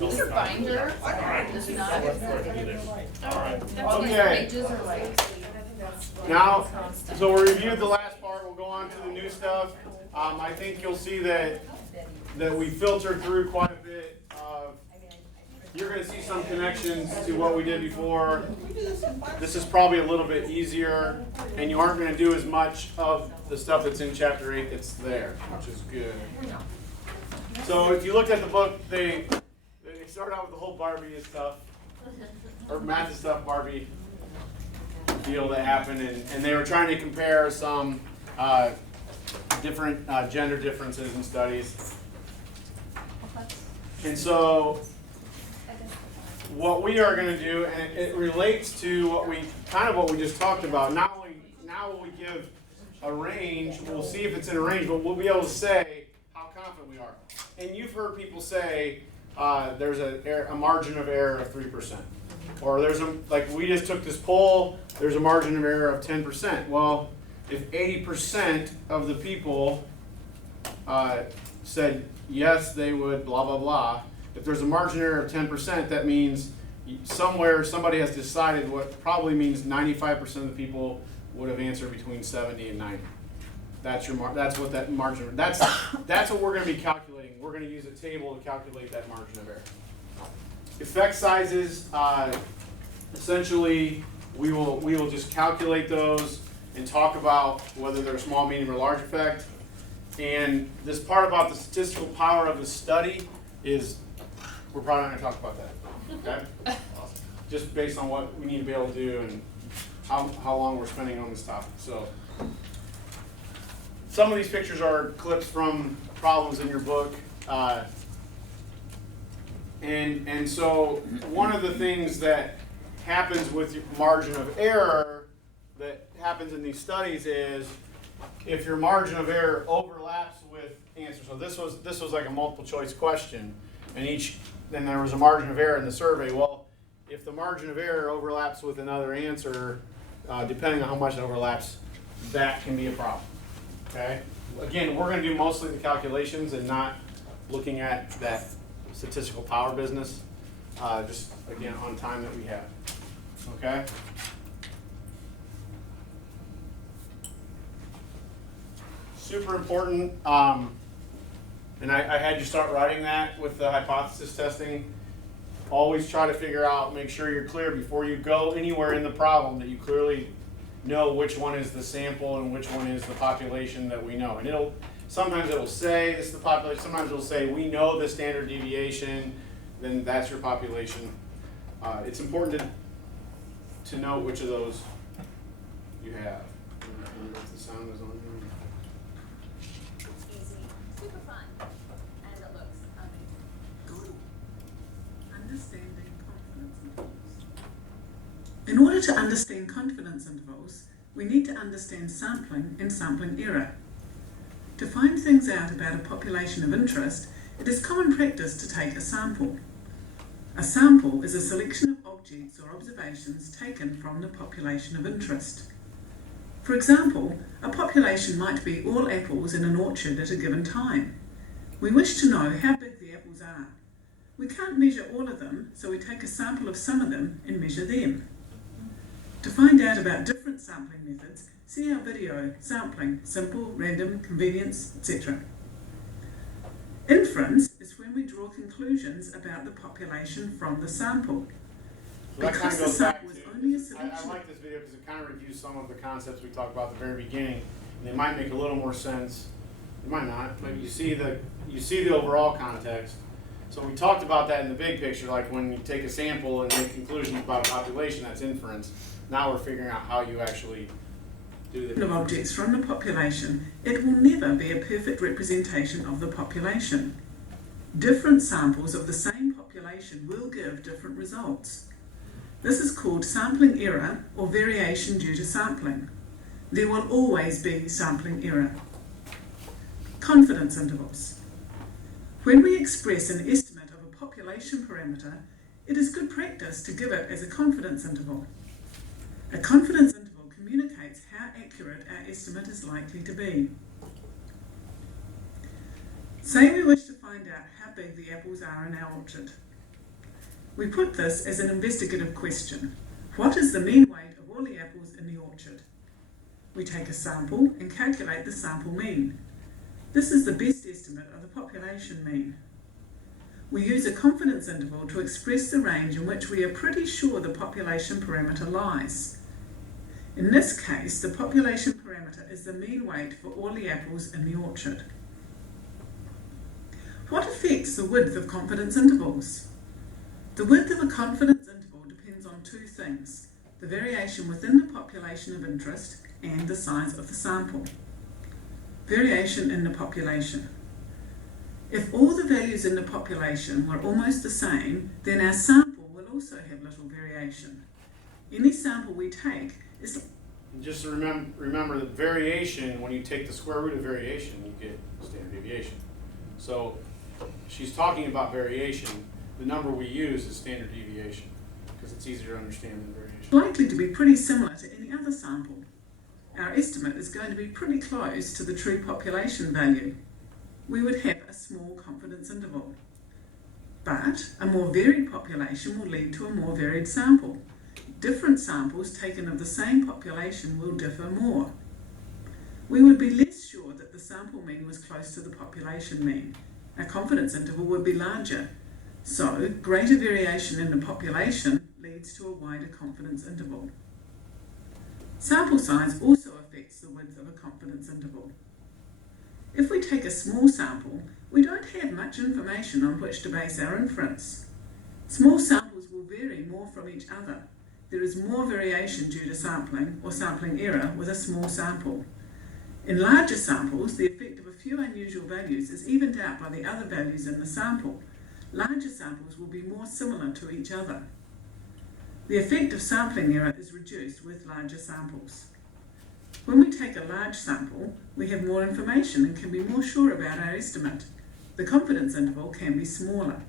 Is your binder just not? Okay. Pages are like. Now, so we reviewed the last part. We'll go on to the new stuff. I think you'll see that we filtered through quite a bit of. You're going to see some connections to what we did before. This is probably a little bit easier, and you aren't going to do as much of the stuff that's in chapter 8 that's there, which is good. So if you look at the book, they start out with the whole Barbie stuff, or Math stuff, Barbie deal that happened, and they were trying to compare some different gender differences in studies. And so what we are going to do, and it relates to what we just talked about. Now when we give a range, we'll see if it's in a range, but we'll be able to say how confident we are. And you've heard people say there's a margin of error of 3%. Or like we just took this poll, there's a margin of error of 10%. Well, if 80% of the people said yes, they would blah, blah, blah. If there's a margin error of 10%, that means somewhere somebody has decided what probably means 95% of the people would have answered between 70 and 90. That's what that margin. That's what we're going to be calculating. We're going to use a table to calculate that margin of error. Effect sizes, essentially, we will just calculate those and talk about whether they're a small, medium, or large effect. And this part about the statistical power of the study is, we're probably not going to talk about that. Okay? Just based on what we need to be able to do and how long we're spending on this topic. So, some of these pictures are clips from problems in your book. And so one of the things that happens with your margin of error that happens in these studies is if your margin of error overlaps with answers. So this was like a multiple choice question, and then there was a margin of error in the survey. Well, if the margin of error overlaps with another answer, depending on how much it overlaps, that can be a problem. Okay? Again, we're going to do mostly the calculations and not looking at that statistical power business, just again on time that we have. Okay? Super important, and I had you start writing that with the hypothesis testing. Always try to figure out, make sure you're clear before you go anywhere in the problem that you clearly know which one is the sample and which one is the population that we know. And sometimes it'll say this is the population, sometimes it'll say we know the standard deviation, then that's your population. It's important to know which of those you have. If the sound is on here. Easy, super fun, and it looks amazing. Understanding confidence intervals. In order to understand confidence intervals, we need to understand sampling and sampling error. To find things out about a population of interest, it is common practice to take a sample. A sample is a selection of objects or observations taken from the population of interest. For example, a population might be all apples in an orchard at a given time. We wish to know how big the apples are. We can't measure all of them, so we take a sample of some of them and measure them. To find out about different sampling methods, see our video, Sampling, Simple, Random, Convenience, etc. Inference is when we draw conclusions about the population from the sample. So that kind of goes back to, only a selection. I like this video because it kind of reviews some of the concepts we talked about at the very beginning. And they might make a little more sense. They might not, but you see the overall context. So we talked about that in the big picture, like when you take a sample and make conclusions about a population, that's inference. Now we're figuring out how you actually do the of objects from the population, it will never be a perfect representation of the population. Different samples of the same population will give different results. This is called sampling error or variation due to sampling. There will always be sampling error. Confidence intervals. When we express an estimate of a population parameter, it is good practice to give it as a confidence interval. A confidence interval communicates how accurate our estimate is likely to be. Say we wish to find out how big the apples are in our orchard. We put this as an investigative question. What is the mean weight of all the apples in the orchard? We take a sample and calculate the sample mean. This is the best estimate of the population mean. We use a confidence interval to express the range in which we are pretty sure the population parameter lies. In this case, the population parameter is the mean weight for all the apples in the orchard. What affects the width of confidence intervals? The width of a confidence interval depends on two things: the variation within the population of interest and the size of the sample. Variation in the population. If all the values in the population were almost the same, then our sample will also have little variation. Any sample we take is... Just remember that variation, when you take the square root of variation, you get standard deviation. So she's talking about variation. The number we use is standard deviation because it's easier to understand than variation. Likely to be pretty similar to any other sample. Our estimate is going to be pretty close to the true population value. We would have a small confidence interval. But a more varied population will lead to a more varied sample. Different samples taken of the same population will differ more. We would be less sure that the sample mean was close to the population mean. Our confidence interval would be larger. So, greater variation in the population leads to a wider confidence interval. Sample size also affects the width of a confidence interval. If we take a small sample, we don't have much information on which to base our inference. Small samples will vary more from each other. There is more variation due to sampling or sampling error with a small sample. In larger samples, the effect of a few unusual values is evened out by the other values in the sample. Larger samples will be more similar to each other. The effect of sampling error is reduced with larger samples. When we take a large sample, we have more information and can be more sure about our estimate. The confidence interval can be smaller.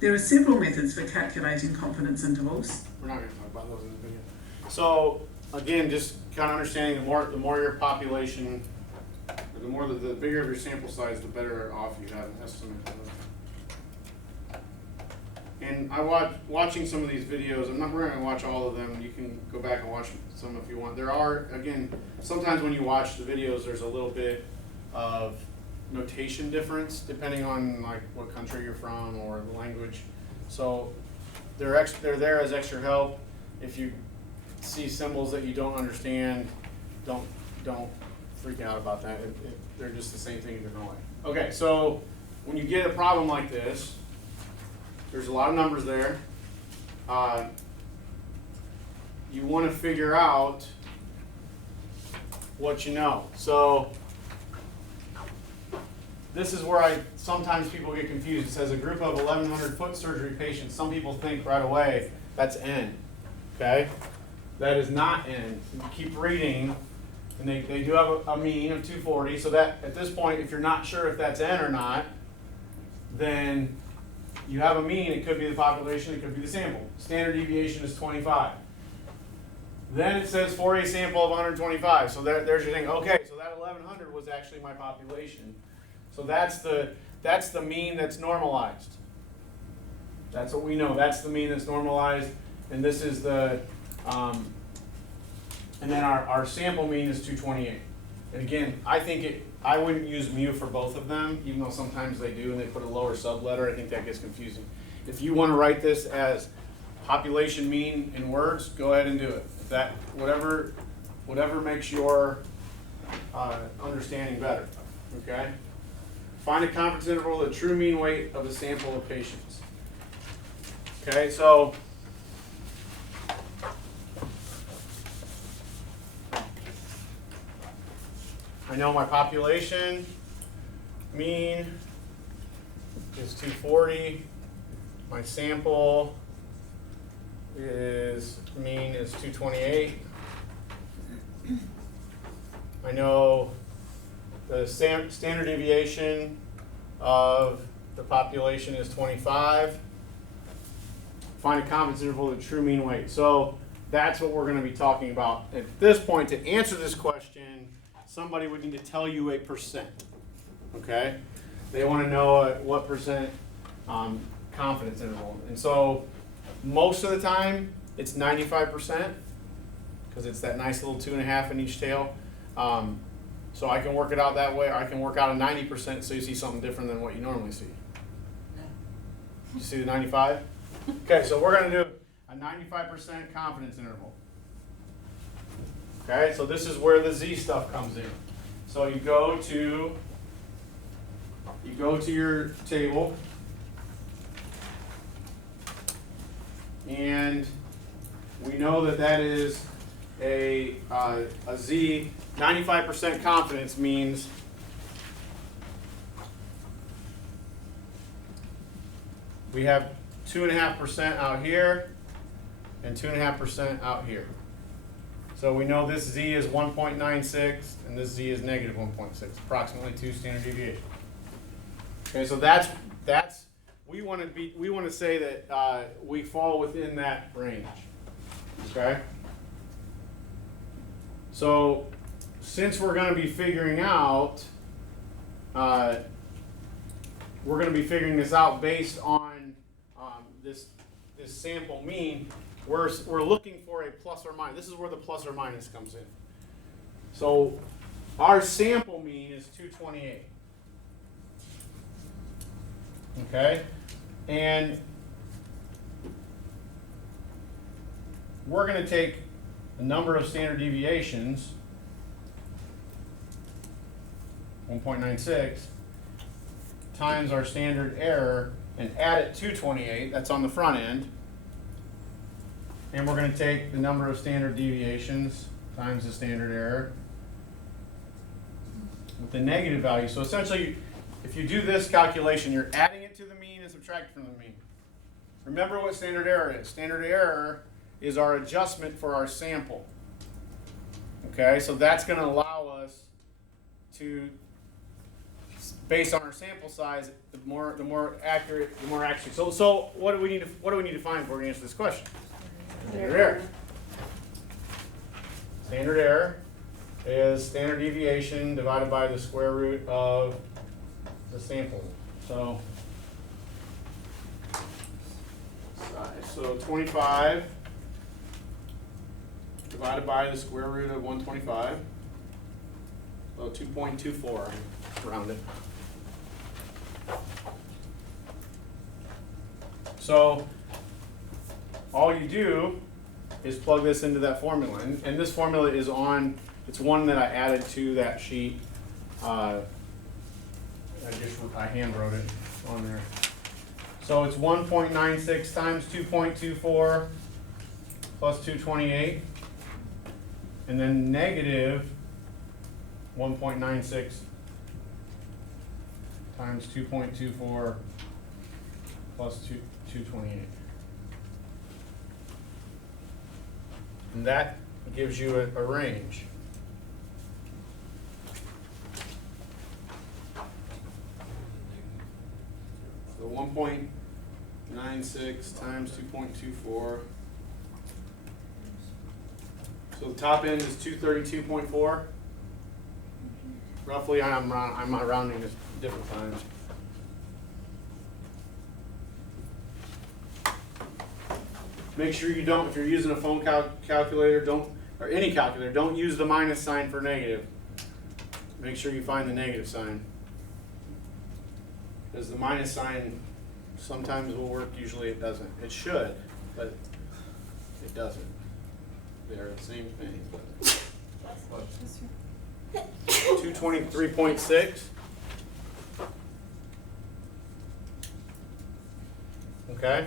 There are several methods for calculating confidence intervals. We're not going to talk about those in the video. So again, just kind of understanding the more your population, or the bigger your sample size, the better off you have an estimate of. And watching some of these videos. I'm not going to watch all of them. You can go back and watch some if you want. There are, again, sometimes when you watch the videos, there's a little bit of notation difference depending on like what country you're from or the language. So they're there as extra help. If you see symbols that you don't understand, don't freak out about that. They're just the same thing in different way. Okay, so when you get a problem like this, there's a lot of numbers there. You want to figure out what you know. So this is where sometimes people get confused. It says a group of 1,100 foot surgery patients. Some people think right away that's N. Okay? That is not N. You keep reading, and they do have a mean of 240. So that at this point, if you're not sure if that's N or not, then you have a mean. It could be the population, it could be the sample. Standard deviation is 25. Then it says for a sample of 125. So there's your thing. Okay, so that 1,100 was actually my population. So that's the mean that's normalized. That's what we know. That's the mean that's normalized. And this is the, and then our sample mean is 228. And again, I wouldn't use mu for both of them, even though sometimes they do and they put a lower subletter. I think that gets confusing. If you want to write this as population mean in words, go ahead and do it. That whatever makes your understanding better. Okay? Find a confidence interval, the true mean weight of a sample of patients. Okay, so I know my population mean is 240. My sample mean is 228. I know the standard deviation of the population is 25. Find a confidence interval, the true mean weight. So that's what we're going to be talking about. At this point, to answer this question, somebody would need to tell you a percent. Okay? They want to know what percent confidence interval. And so most of the time it's 95% because it's that nice little 2.5 in each tail. So I can work it out that way, or I can work out a 90% so you see something different than what you normally see. You see the 95? Okay, so we're going to do a 95% confidence interval. Okay, so this is where the Z stuff comes in. So you go to your table, and we know that that is a Z. 95% confidence means we have 2.5% out here and 2.5% out here. So we know this Z is 1.96 and this Z is negative 1.6, approximately 2 standard deviations. Okay, so that's we want to say that we fall within that range. Okay. So since we're going to be figuring out, we're going to be figuring this out based on this sample mean. We're looking for a plus or minus. This is where the plus or minus comes in. So our sample mean is 228. Okay? And we're going to take the number of standard deviations, 1.96, times our standard error, and add it to 28. That's on the front end. And we're going to take the number of standard deviations times the standard error with the negative value. So essentially, if you do this calculation, you're adding it to the mean and subtracting from the mean. Remember what standard error is. Standard error is our adjustment for our sample. Okay, so that's going to allow us to, based on our sample size, the more accurate. So what do we need to find before we answer this question? Standard error. Standard error is standard deviation divided by the square root of the sample. So 25 divided by the square root of 125. So 2.24, round it. So all you do is plug this into that formula, and this formula is it's one that I added to that sheet. I hand wrote it on there. So it's 1.96 times 2.24 plus 228, and then negative 1.96 times 2.24 plus 228. And that gives you a range. So 1.96 times 2.24. So the top end is 232.4. Roughly, I'm not rounding this different times. Make sure you don't, if you're using a phone calculator, or any calculator, don't use the minus sign for negative. Make sure you find the negative sign. Because the minus sign sometimes will work, usually it doesn't. It should, but it doesn't. They're the same thing. 223.6. Okay.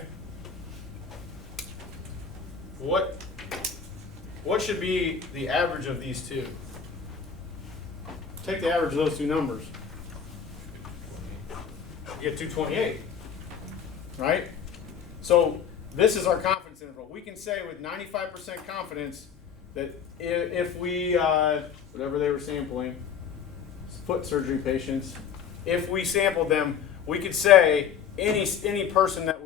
What should be the average of these two? Take the average of those two numbers. You get 228, right? So this is our confidence interval. We can say with 95% confidence that if we, whatever they were sampling, foot surgery patients, if we sampled them, we could say any person that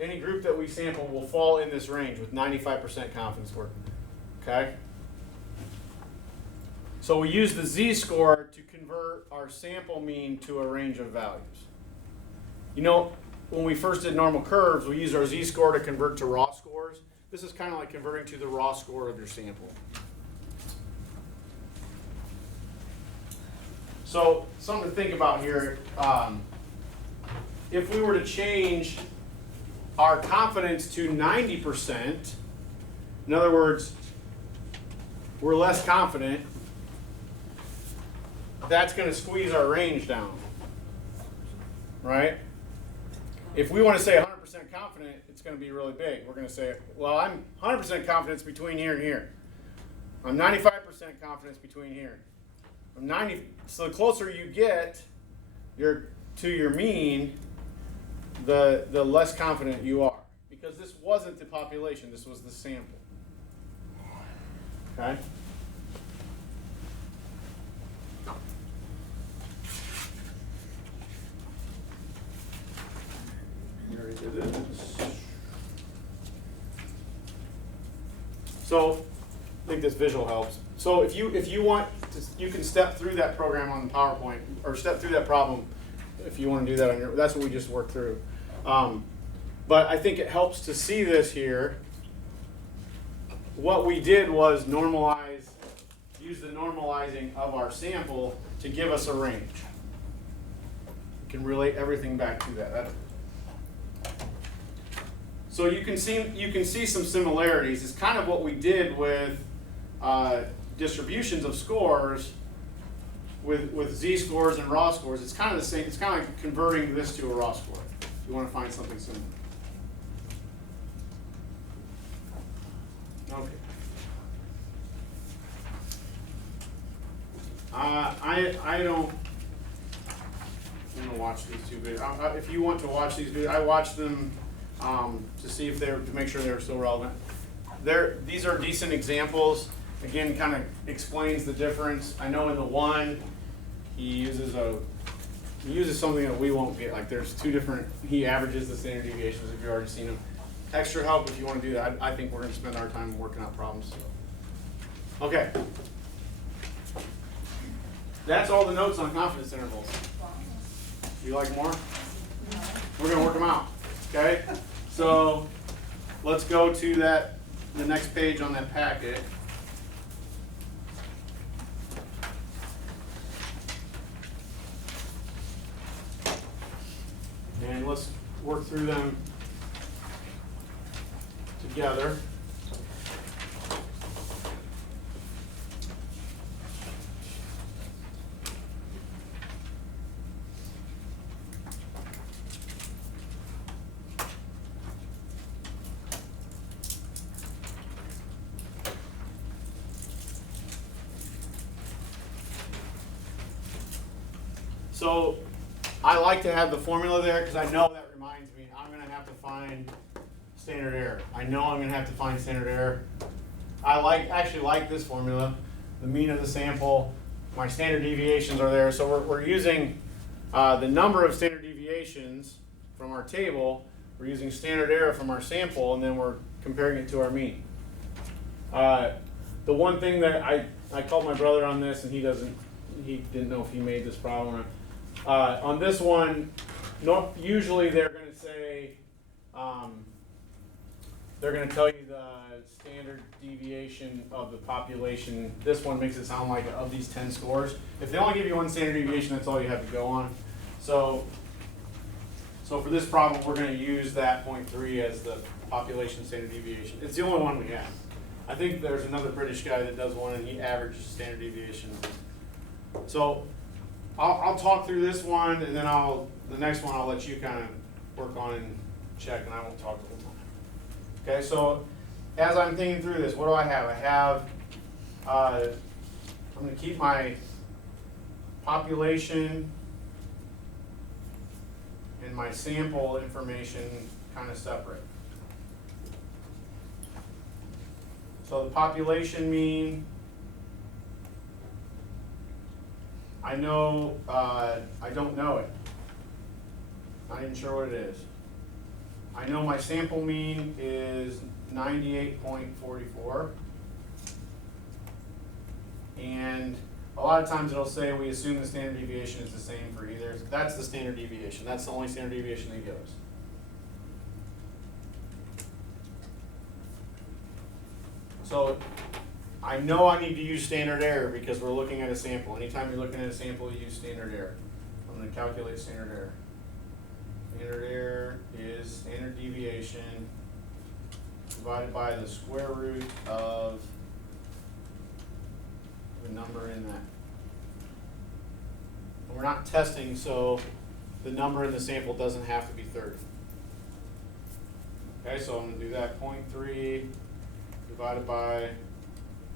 any group that we sample will fall in this range with 95% confidence working. Okay? So we use the Z-score to convert our sample mean to a range of values. You know, when we first did normal curves, we used our z-score to convert to raw scores. This is kind of like converting to the raw score of your sample. So something to think about here, if we were to change our confidence to 90%, in other words, we're less confident, that's going to squeeze our range down, right? If we want to say 100% confident, it's going to be really big. We're going to say, well, I'm 100% confidence between here and here. I'm 95% confidence between here. I'm 90. So the closer you get to your mean, the less confident you are, because this wasn't the population. This was the sample. Okay. We already did this. So I think this visual helps. So if you want to, you can step through that program on the PowerPoint, or step through that problem if you want to do that on your. That's what we just worked through. But I think it helps to see this here. What we did was use the normalizing of our sample to give us a range. You can relate everything back to that. So you can see some similarities. It's kind of what we did with distributions of scores with z-scores and raw scores. It's kind of the same. It's kind of like converting this to a raw score. If you want to find something similar. Okay. I don't. I'm gonna watch these two videos. If you want to watch these videos, I watch them to see if to make sure they're still relevant. These are decent examples. Again, kind of explains the difference. I know in the one, he uses something that we won't get. Like there's two different. He averages the standard deviations. If you've already seen them. Extra help if you want to do that. I think we're going to spend our time working out problems. Okay. That's all the notes on confidence intervals. You like more? We're going to work them out. Okay? So let's go to the next page on that packet. And let's work through them together. So I like to have the formula there because I know that reminds me I'm going to have to find standard error. I know I'm going to have to find standard error. I actually like this formula. The mean of the sample, my standard deviations are there. So we're using the number of standard deviations from our table. We're using standard error from our sample, and then we're comparing it to our mean. The one thing that I called my brother on this, and he didn't know if he made this problem or not. On this one, usually they're going to say, they're going to tell you the standard deviation of the population. This one makes it sound like of these 10 scores. If they only give you one standard deviation, that's all you have to go on. So for this problem, we're going to use that 0.3 as the population standard deviation. It's the only one we have. I think there's another British guy that does one, and he averages standard deviation. So I'll talk through this one, and then the next one I'll let you kind of work on and check, and I won't talk the whole time. Okay, so as I'm thinking through this, what do I have? I have, I'm going to keep my population and my sample information kind of separate. So the population mean, I know, I don't know it. Not even sure what it is. I know my sample mean is 98.44. And a lot of times it'll say we assume the standard deviation is the same for either. That's the standard deviation. That's the only standard deviation that goes. So I know I need to use standard error because we're looking at a sample. Anytime you're looking at a sample, you use standard error. I'm going to calculate standard error. Standard error is standard deviation divided by the square root of the number in that. And we're not testing, so the number in the sample doesn't have to be 30. Okay, so I'm going to do that. 0.3 divided by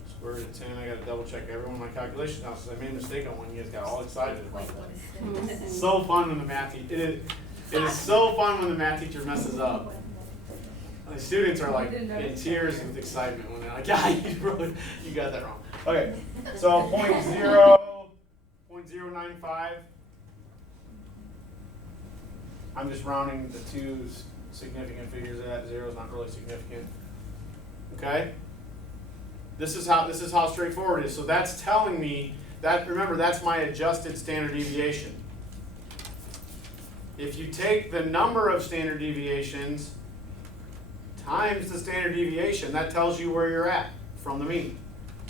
square root of 10. I got to double check every one of my calculations now since I made a mistake on one. You guys got all excited about that. It's so fun when the math teacher, it is so fun when the math teacher messes up. The students are like in tears with excitement when they're like, yeah, you got that wrong. Okay, so 0.095. I'm just rounding the two significant figures. That 0 is not really significant. Okay? This is how straightforward it is. So that's telling me that, remember, that's my adjusted standard deviation. If you take the number of standard deviations times the standard deviation, that tells you where you're at from the mean.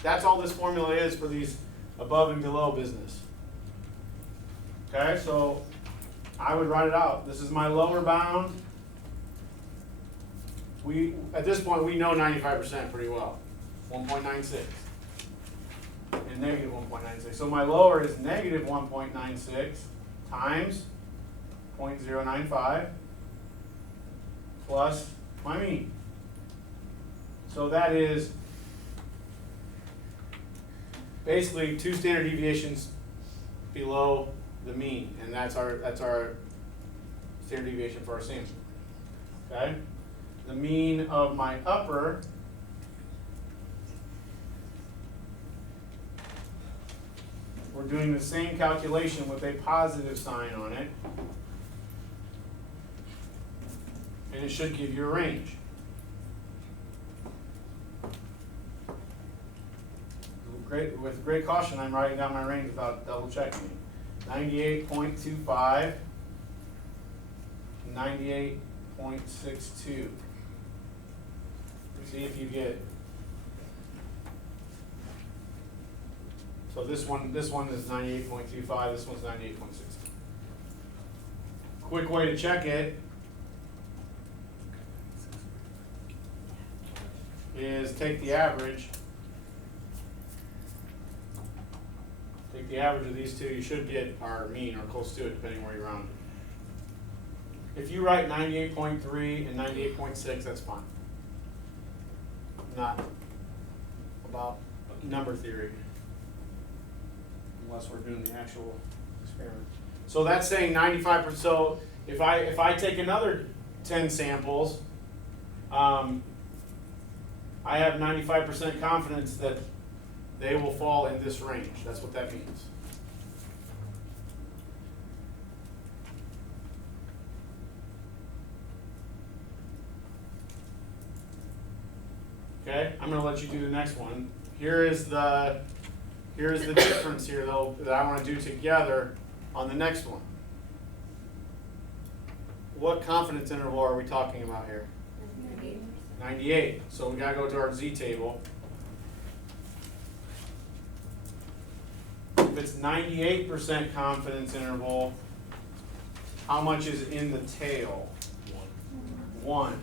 That's all this formula is for these above and below business. Okay, so I would write it out. This is my lower bound. At this point, we know 95% pretty well. 1.96 and negative 1.96. So my lower is negative 1.96 times 0.095 plus my mean. So that is basically 2 standard deviations below the mean, and that's our standard deviation for our sample. Okay? The mean of my upper we're doing the same calculation with a positive sign on it. And it should give you a range. With great caution, I'm writing down my range without double checking it. 98.25 to 98.62. See if you get. So this one is 98.25. This one's 98.62. Quick way to check it is take the average. Take the average of these two. You should get our mean or close to it, depending where you round it. If you write 98.3 and 98.6, that's fine. Not about number theory, unless we're doing the actual experiment. So that's saying 95%. So if I take another 10 samples, I have 95% confidence that they will fall in this range. That's what that means. Okay, I'm going to let you do the next one. Here's the difference here though that I want to do together on the next one. What confidence interval are we talking about here? 98. So we got to go to our Z table. If it's 98% confidence interval, how much is in the tail? 1.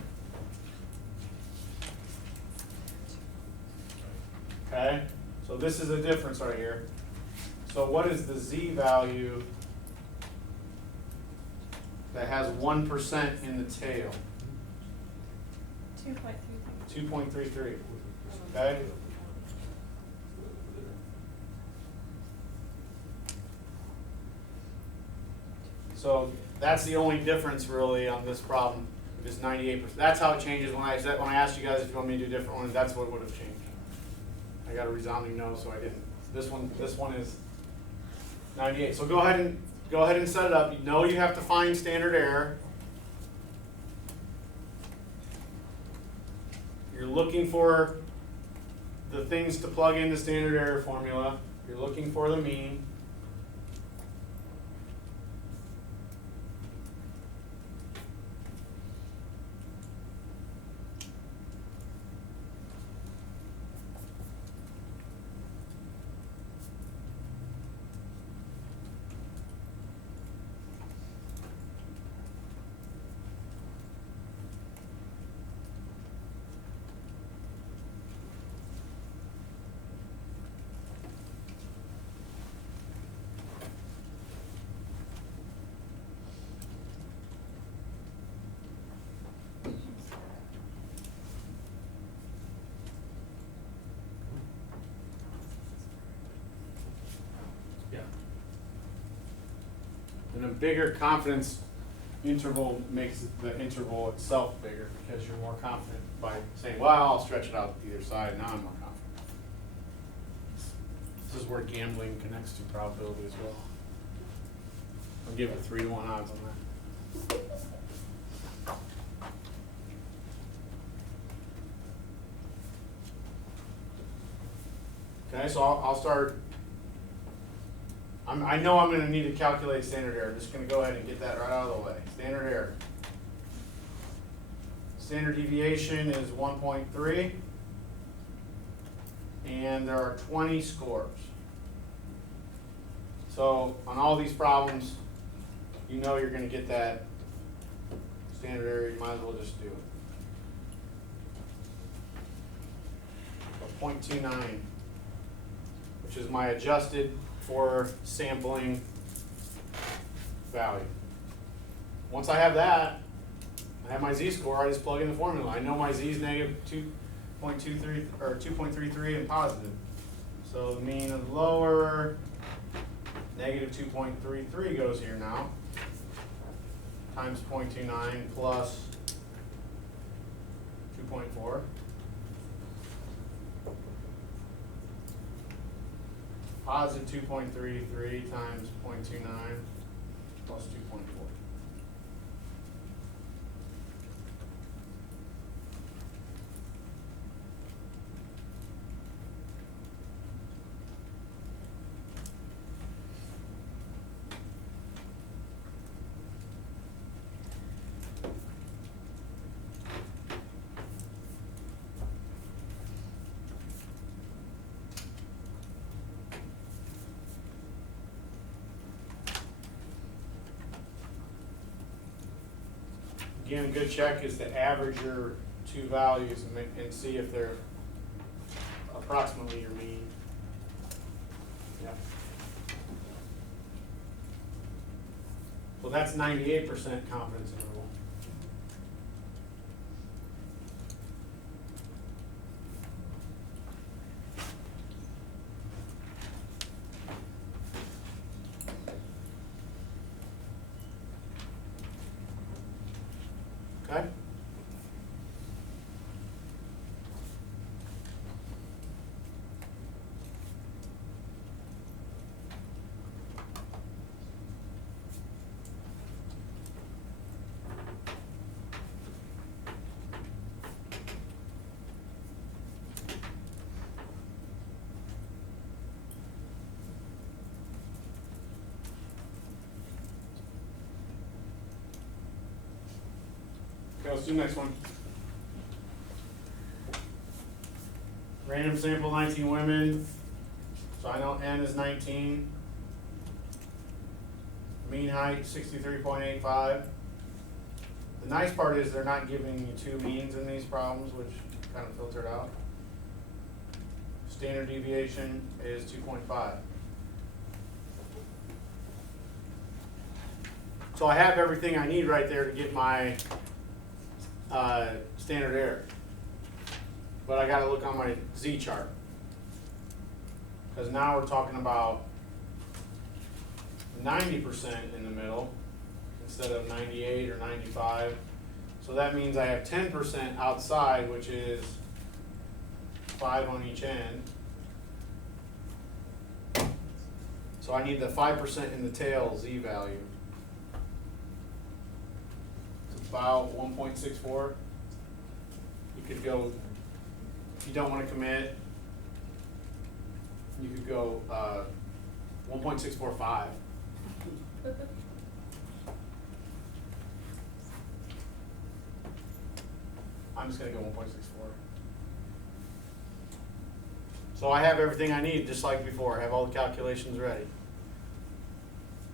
Okay, so this is a difference right here. So what is the Z value that has 1% in the tail? 2.33. 2.33. Okay. So that's the only difference really on this problem. If it's 98%, that's how it changes. When I asked you guys if you want me to do a different one, that's what would have changed. I got a resounding no, so I didn't. This one is 98. So go ahead and set it up. You know you have to find standard error. You're looking for the things to plug in the standard error formula. You're looking for the mean. Yeah. And a bigger confidence interval makes the interval itself bigger because you're more confident by saying, well, I'll stretch it out to either side. Now I'm more confident. This is where gambling connects to probability as well. I'll give it 3-1 odds on that. Okay, so I'll start. I know I'm going to need to calculate standard error. I'm just going to go ahead and get that right out of the way. Standard error. Standard deviation is 1.3. And there are 20 scores. So on all these problems, you know you're going to get that standard error. You might as well just do it. So 0.29, which is my adjusted for sampling value. Once I have that, I have my z-score, I just plug in the formula. I know my z is negative 2.23 or 2.33 and positive. So the mean of lower, negative 2.33 goes here now, times 0.29 plus 2.4. Positive 2.33 times 0.29 plus 2.4. Again, a good check is to average your two values and see if they're approximately your mean. Yeah. Well, that's 98% confidence interval. Okay? Okay, let's do the next one. Random sample 19 women. So I know N is 19. Mean height 63.85. The nice part is they're not giving you two means in these problems, which kind of filtered out. Standard deviation is 2.5. So I have everything I need right there to get my standard error. But I got to look on my Z chart. Because now we're talking about 90% in the middle instead of 98 or 95. So that means I have 10% outside, which is 5 on each end. So I need the 5% in the tail Z value. It's about 1.64. You could go, if you don't want to commit, You could go 1.645. I'm just gonna go 1.64. So I have everything I need, just like before. I have all the calculations ready.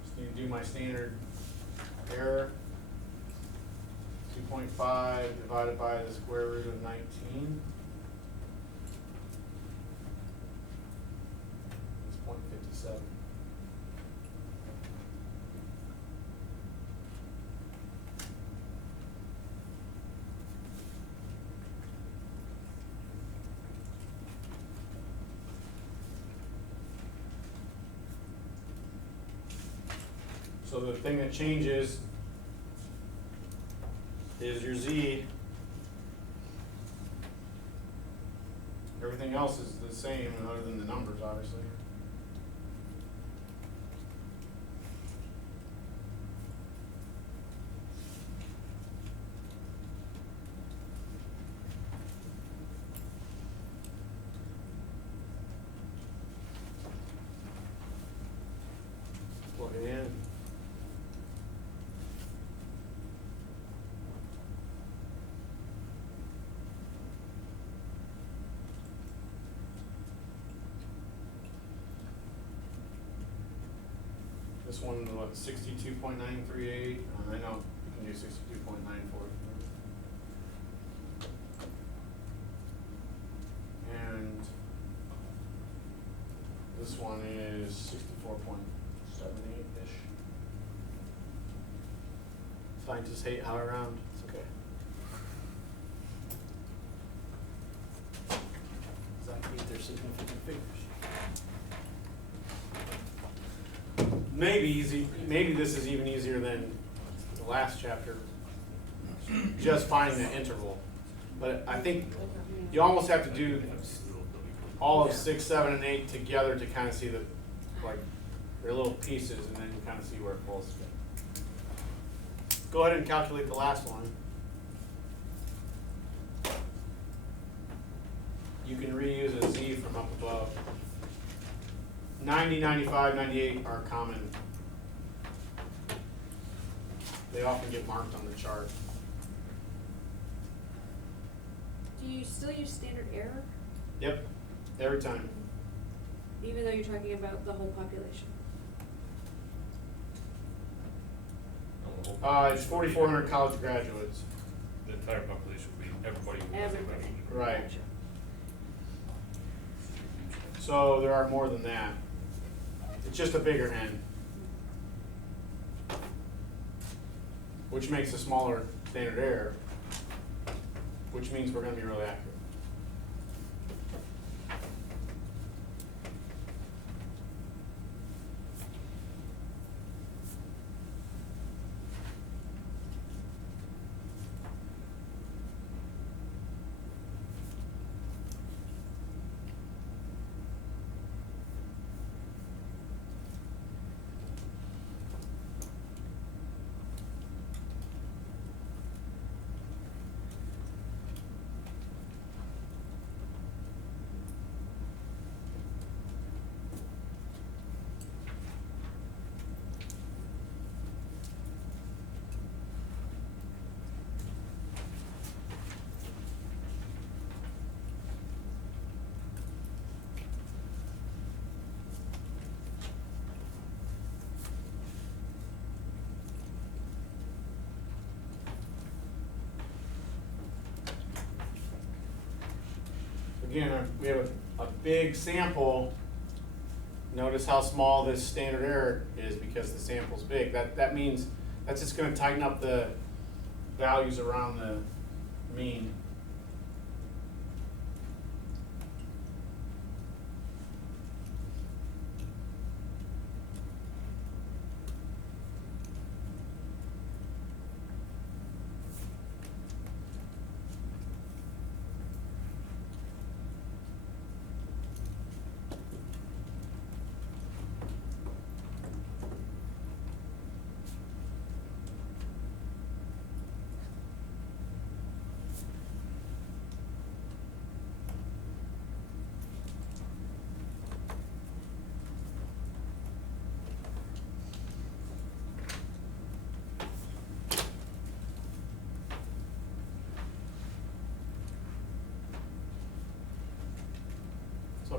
Just need to do my standard error. 2.5 divided by the square root of 19. It's 0.57. So the thing that changes is your Z. Everything else is the same other than the numbers, obviously. Plug it in. This one, what, 62.938? I know you can do 62.94. And this one is 64.78-ish. Scientists hate how I round. It's okay. Exactly, they're significant figures. Maybe this is even easier than the last chapter, just finding the interval. But I think you almost have to do all of 6, 7, and 8 together to kind of see the, like, they're little pieces, and then you kind of see where it falls together. Go ahead and calculate the last one. You can reuse a Z from up above. 90, 95, 98 are common. They often get marked on the chart. Do you still use standard error, Yep, every time. even though you're talking about the whole population? It's 4,400 college graduates. The entire population would be everybody who was Everybody. eventually. Right. Gotcha. So there are more than that. It's just a bigger N, which makes a smaller standard error, which means we're going to be really accurate. Again, we have a big sample. Notice how small this standard error is because the sample's big. That means that's just going to tighten up the values around the mean.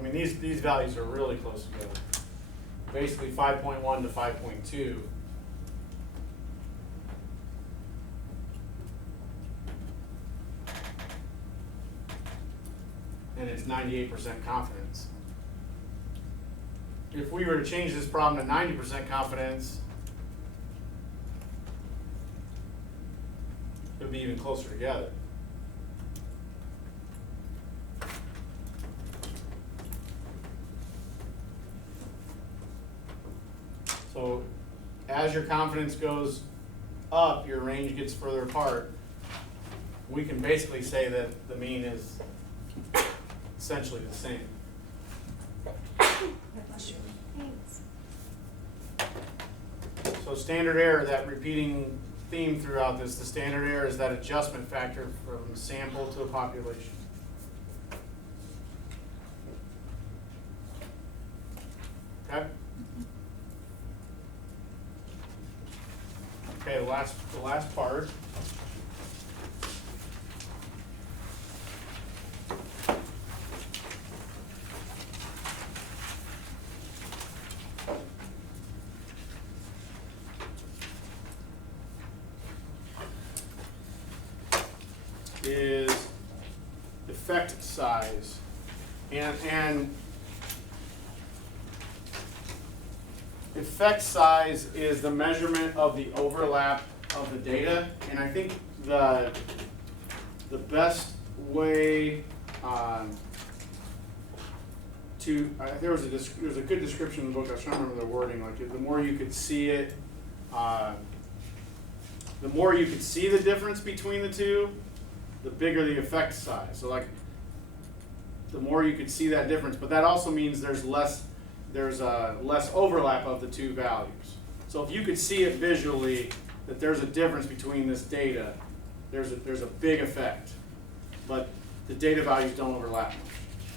mean, these values are really close together. Basically 5.1 to 5.2. And it's 98% confidence. If we were to change this problem to 90% confidence, it would be even closer together. So as your confidence goes up, your range gets further apart. We can basically say that the mean is essentially the same. So standard error, that repeating theme throughout this, the standard error is that adjustment factor from sample to a population. Okay? Okay, the last part. Is effect size, and effect size is the measurement of the overlap of the data, and I think the best way there was a good description in the book. I was trying to remember the wording. Like the more you could see it, the more you could see the difference between the two, the bigger the effect size. So like the more you could see that difference, but that also means there's less overlap of the two values. So if you could see it visually that there's a difference between this data, there's a big effect, but the data values don't overlap much.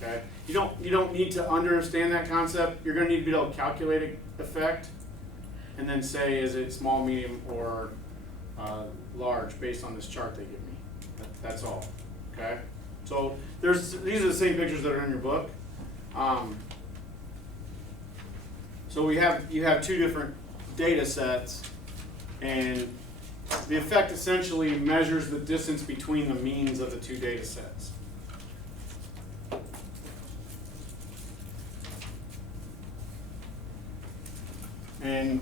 Okay, you don't need to understand that concept. You're going to need to be able to calculate an effect, and then say is it small, medium, or large based on this chart they give me. That's all. Okay, so these are the same pictures that are in your book. So you have two different data sets, and the effect essentially measures the distance between the means of the two data sets. And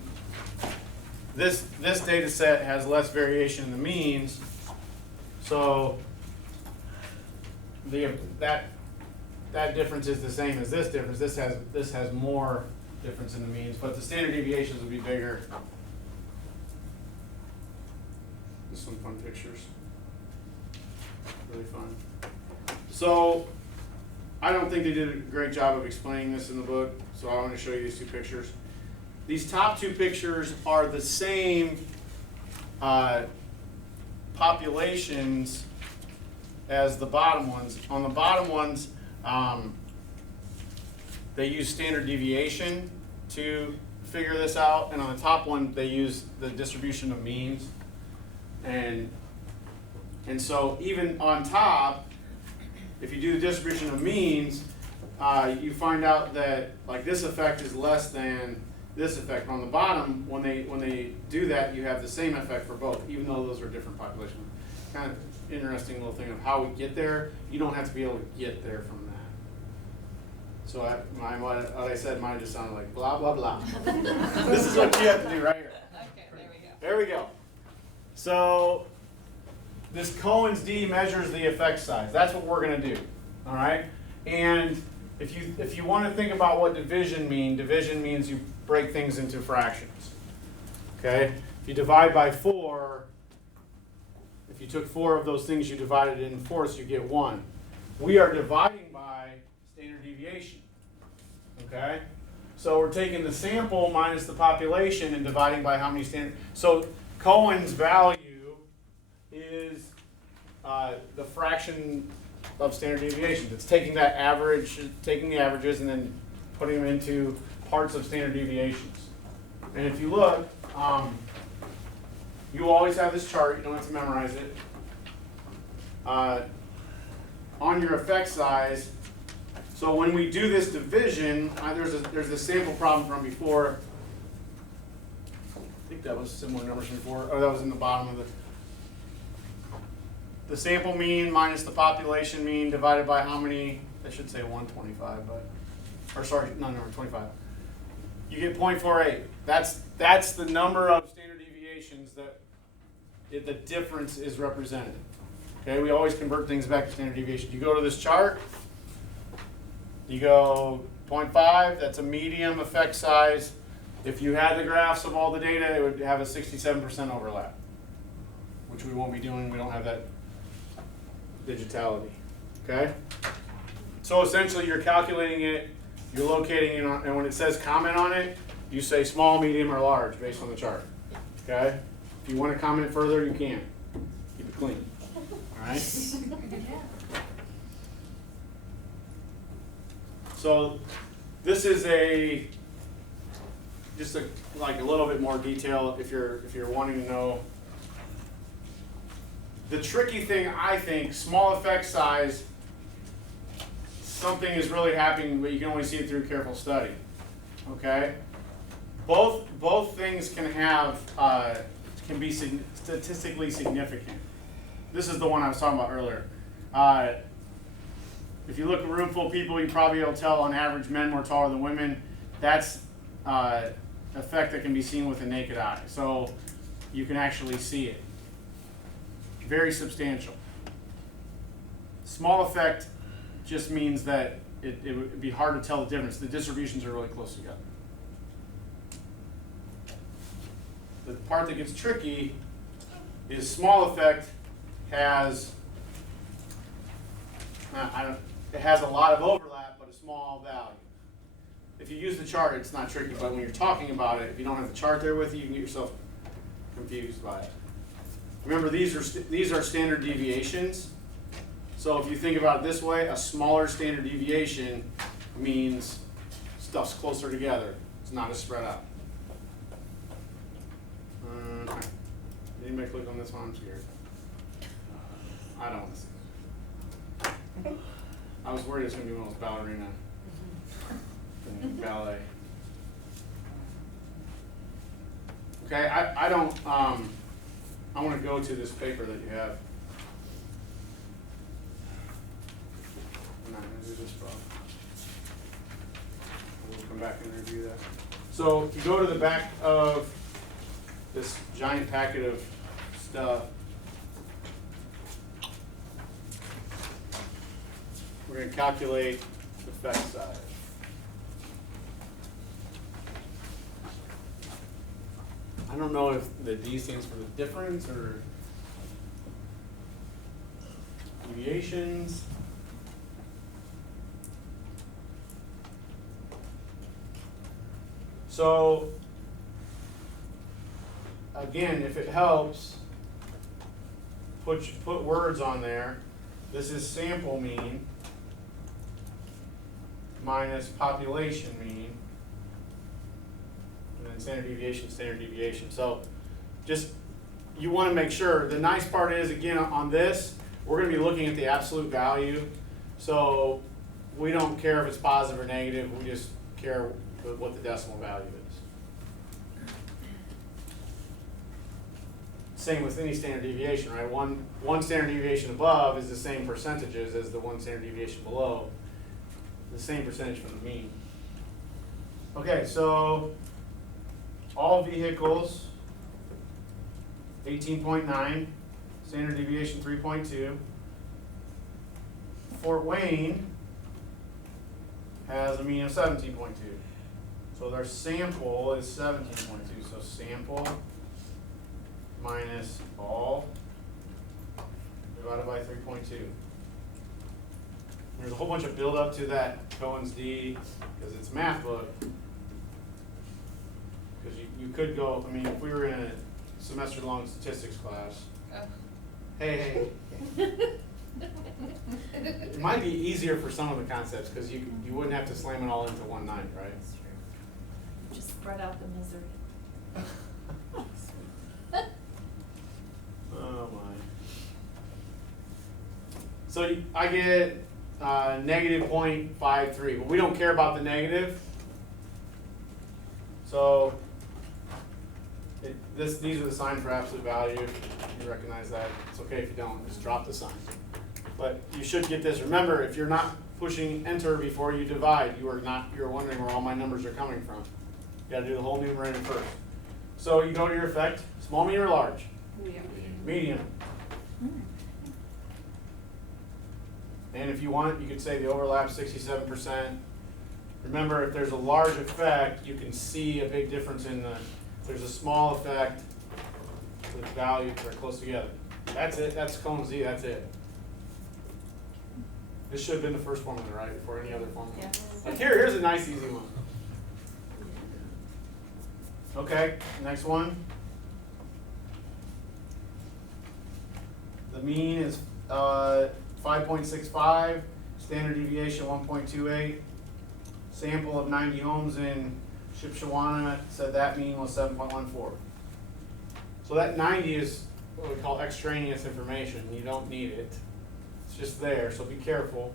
this data set has less variation in the means, so that difference is the same as this difference. This has more difference in the means, but the standard deviations would be bigger. Just some fun pictures. Really fun. So I don't think they did a great job of explaining this in the book, so I want to show you these two pictures. These top two pictures are the same populations as the bottom ones. On the bottom ones, they use standard deviation to figure this out, and on the top one, they use the distribution of means. And so even on top, if you do the distribution of means, you find out that like this effect is less than this effect. On the bottom, when they do that, you have the same effect for both, even though those are different populations. Kind of interesting little thing of how we get there. You don't have to be able to get there from that. So what I said might have just sounded like blah, blah, blah. This is what you have to do right here. Okay, there we go. There we go. So this Cohen's d measures the effect size. That's what we're going to do. All right? And if you want to think about what division means you break things into fractions. Okay? If you divide by 4, if you took 4 of those things, you divided it in fourths, you get 1. We are dividing by standard deviation. Okay? So we're taking the sample minus the population and dividing by how many standard. So Cohen's value is the fraction of standard deviations. It's taking that average, taking the averages, and then putting them into parts of standard deviations. And if you look, you always have this chart. You don't have to memorize it. On your effect size, So when we do this division, there's a sample problem from before. I think that was similar numbers from before. Oh, that was in the bottom of the sample mean minus the population mean divided by how many? I should say 125, but or sorry, no, 25. You get 0.48. That's the number of standard deviations that the difference is represented. Okay, we always convert things back to standard deviation. You go to this chart. You go 0.5. That's a medium effect size. If you had the graphs of all the data, it would have a 67% overlap, which we won't be doing. We don't have that digitality. Okay? So essentially, you're calculating it, you're locating it, and when it says comment on it, you say small, medium, or large based on the chart. Okay? If you want to comment further, you can. Keep it clean. All right? So this is just like a little bit more detail if you're wanting to know. The tricky thing, I think, small effect size, something is really happening, but you can only see it through careful study. Okay? Both things can have can be statistically significant. This is the one I was talking about earlier. If you look at a room full of people, you probably will tell on average men more taller than women. That's effect that can be seen with the naked eye. So you can actually see it. Very substantial. Small effect just means that it would be hard to tell the difference. The distributions are really close together. The part that gets tricky is small effect has it has a lot of overlap, but a small value. If you use the chart, it's not tricky, but when you're talking about it, if you don't have the chart there with you, you can get yourself confused by it. Remember, these are standard deviations. So if you think about it this way, a smaller standard deviation means stuff's closer together. It's not as spread out. Anybody click on this one? I'm scared. I don't want to see it. I was worried it was going to be one of those ballerina ballet. Okay, I don't, I want to go to this paper that you have. I'm not going to do this problem. We'll come back and review that. So if you go to the back of this giant packet of stuff, we're going to calculate the effect size. I don't know if the D stands for the difference or deviations. So again, if it helps, put words on there. This is sample mean minus population mean, and then standard deviation. So just, you want to make sure. The nice part is, again, on this, we're going to be looking at the absolute value. So we don't care if it's positive or negative. We just care what the decimal value is. Same with any standard deviation, right? One standard deviation above is the same percentages as the one standard deviation below. The same percentage from the mean. Okay, so all vehicles, 18.9, standard deviation 3.2. Fort Wayne has a mean of 17.2. So their sample is 17.2. So sample minus all divided by 3.2. There's a whole bunch of build up to that Cohen's D because it's a math book. Because you could go, I mean, if we were in a semester long statistics class, hey. It might be easier for some of the concepts because you wouldn't have to slam it all into one night, right? That's true. Just spread out the misery. Oh my. So I get negative 0.53, but we don't care about the negative. So these are the sign for absolute value. You recognize that. It's okay if you don't, just drop the sign. But you should get this. Remember, if you're not pushing enter before you divide, you're wondering where all my numbers are coming from. You gotta do the whole numerator first. So you go to your effect, small, medium, or large? Medium. Medium. And if you want, you could say the overlap 67%. Remember, if there's a large effect, you can see a big difference in the, if there's a small effect, the values are close together. That's it, that's column Z, that's it. This should have been the first formula, right, before any other formula. Yeah. Like here's a nice easy one. Okay, next one. The mean is 5.65, standard deviation 1.28. Sample of 90 homes in Shipshewana said that mean was 7.14. So that 90 is what we call extraneous information. You don't need it. It's just there, so be careful.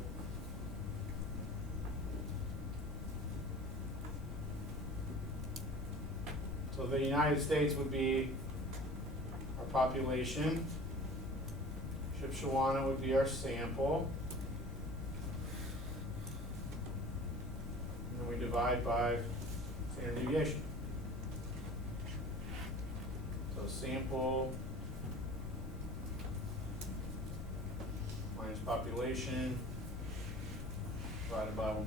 So the United States would be our population. Shipshewana would be our sample. And then we divide by standard deviation. So sample minus population divided by 1.28.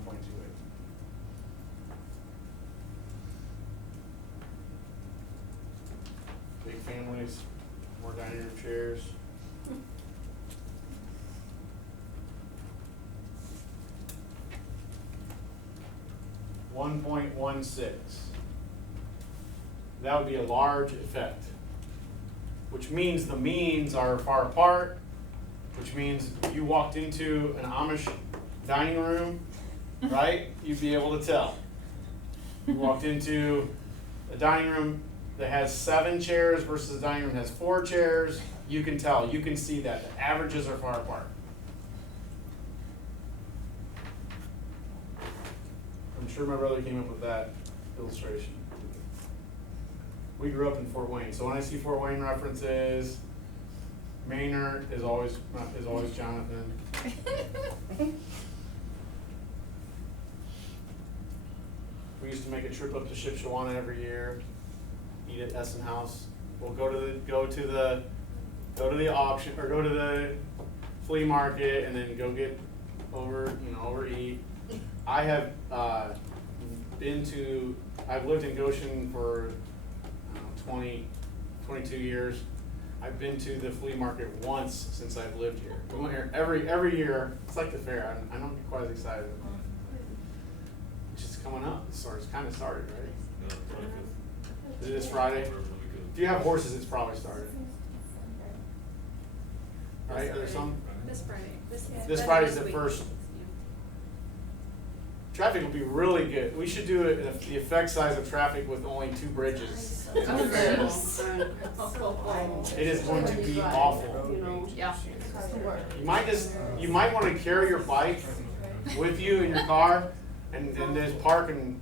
Big families, more dining room chairs. .16. That would be a large effect, which means the means are far apart, which means if you walked into an Amish dining room, right, you'd be able to tell. You walked into a dining room that has 7 chairs versus a dining room that has 4 chairs, you can tell, you can see that. The averages are far apart. I'm sure my brother came up with that illustration. We grew up in Fort Wayne, so when I see Fort Wayne references, Maynard is always Jonathan. We used to make a trip up to Shipshewana every year, eat at Essen House. We'll go to the auction or go to the flea market and then go get overeat. I have I've lived in Goshen for 22 years. I've been to the flea market once since I've lived here. We went here every year. It's like the fair. I don't get quite as excited about it. It's just coming up. It's kind of started, right? Is it this Friday? If you have horses, it's probably started. Right? Are there some? This Friday. This Friday's the first. Traffic will be really good. We should do the effect size of traffic with only 2 bridges. It is going to be awful. Yeah. You might want to carry your bike with you in your car and just park, and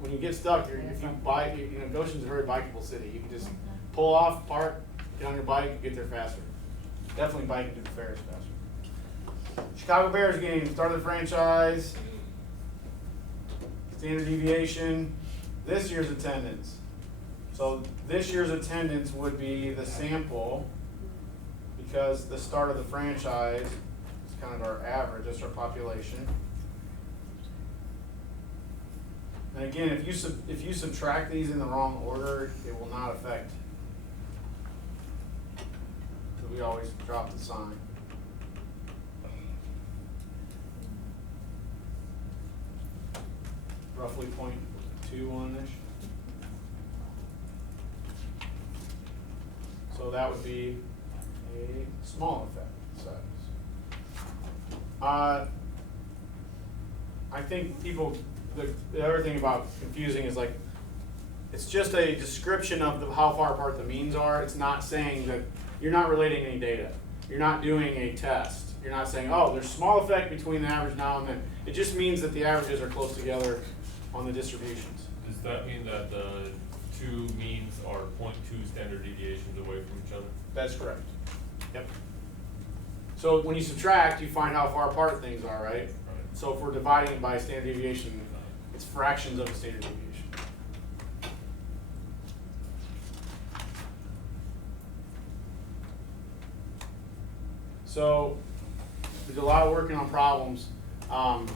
when you get stuck, if you bike, Goshen's a very bikeable city. You can just pull off, park, get on your bike, and get there faster. Definitely biking to the fair is faster. Chicago Bears game, start of the franchise. Standard deviation, this year's attendance. So this year's attendance would be the sample, because the start of the franchise is kind of our average, that's our population. And again, if you subtract these in the wrong order, it will not affect. So we always drop the sign. Roughly 0.21-ish. So that would be a small effect size. I think people, the other thing about confusing is like, it's just a description of how far apart the means are. It's not saying that you're not relating any data. You're not doing a test. You're not saying, oh, there's small effect between the average now and then. It just means that the averages are close together on the distributions. Does that mean that the two means are 0.2 standard deviations away from each other? That's correct. Yep. So when you subtract, you find how far apart things are, right? Right. So if we're dividing it by standard deviation, it's fractions of a standard deviation. So we did a lot of working on problems. I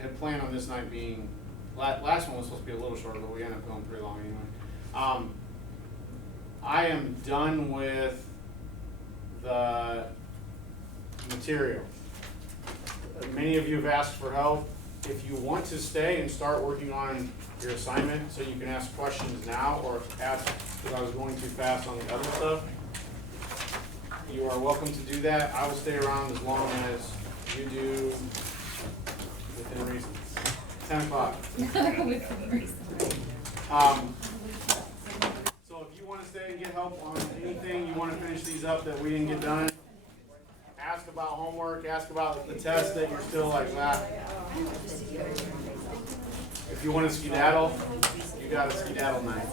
had planned on this night being, last one was supposed to be a little shorter, but we ended up going pretty long anyway. I am done with the material. Many of you have asked for help. If you want to stay and start working on your assignment so you can ask questions now or ask because I was going too fast on the other stuff, you are welcome to do that. I will stay around as long as you do within reason. 10 o'clock. So if you want to stay and get help on anything, you want to finish these up that we didn't get done, ask about homework, ask about the test that you're still like, nah. If you want to skedaddle, you got a skedaddle night.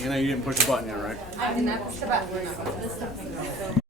You know you didn't push the button yet, right? I mean, that's the button.